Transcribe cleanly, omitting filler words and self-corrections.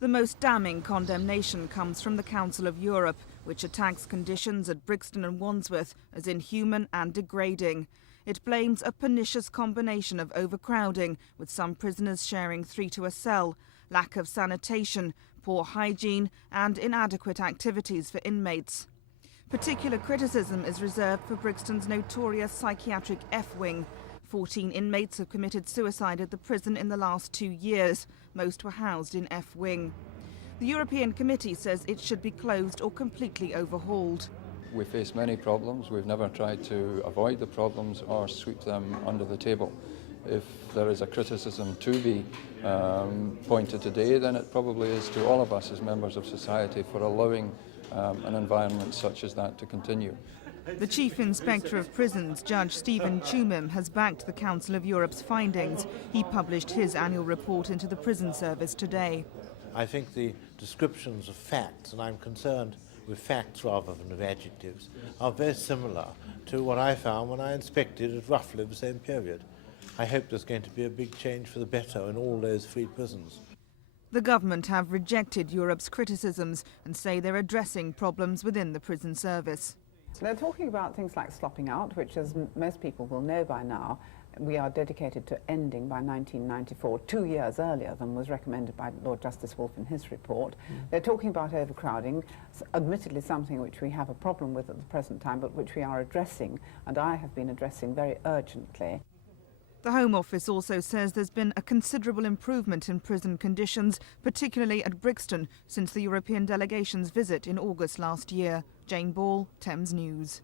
The most damning condemnation comes from the Council of Europe, which attacks conditions at Brixton and Wandsworth as inhuman and degrading. It blames a pernicious combination of overcrowding, with some prisoners sharing 3 to a cell, lack of sanitation, poor hygiene and inadequate activities for inmates. Particular criticism is reserved for Brixton's notorious psychiatric F wing. 14 inmates have committed suicide at the prison in the last 2 years. Most were housed in F wing. The European Committee says it should be closed or completely overhauled. We face many problems. We've never tried to avoid the problems or sweep them under the table. If there is a criticism to be pointed today, then it probably is to all of us as members of society for allowing an environment such as that to continue. The Chief Inspector of Prisons, Judge Stephen Tumim, has backed the Council of Europe's findings. He published his annual report into the prison service today. I think the descriptions of facts, and I'm concerned with facts rather than with adjectives, are very similar to what I found when I inspected at roughly the same period. I hope there's going to be a big change for the better in all those free prisons. The government have rejected Europe's criticisms and say they're addressing problems within the prison service. So they're talking about things like slopping out, which, as most people will know by now, we are dedicated to ending by 1994, 2 years earlier than was recommended by Lord Justice Wolfe in his report. They're talking about overcrowding, admittedly something which we have a problem with at the present time, but which we are addressing, and I have been addressing very urgently. The Home Office also says there's been a considerable improvement in prison conditions, particularly at Brixton, since the European delegation's visit in August last year. Jane Ball, Thames News.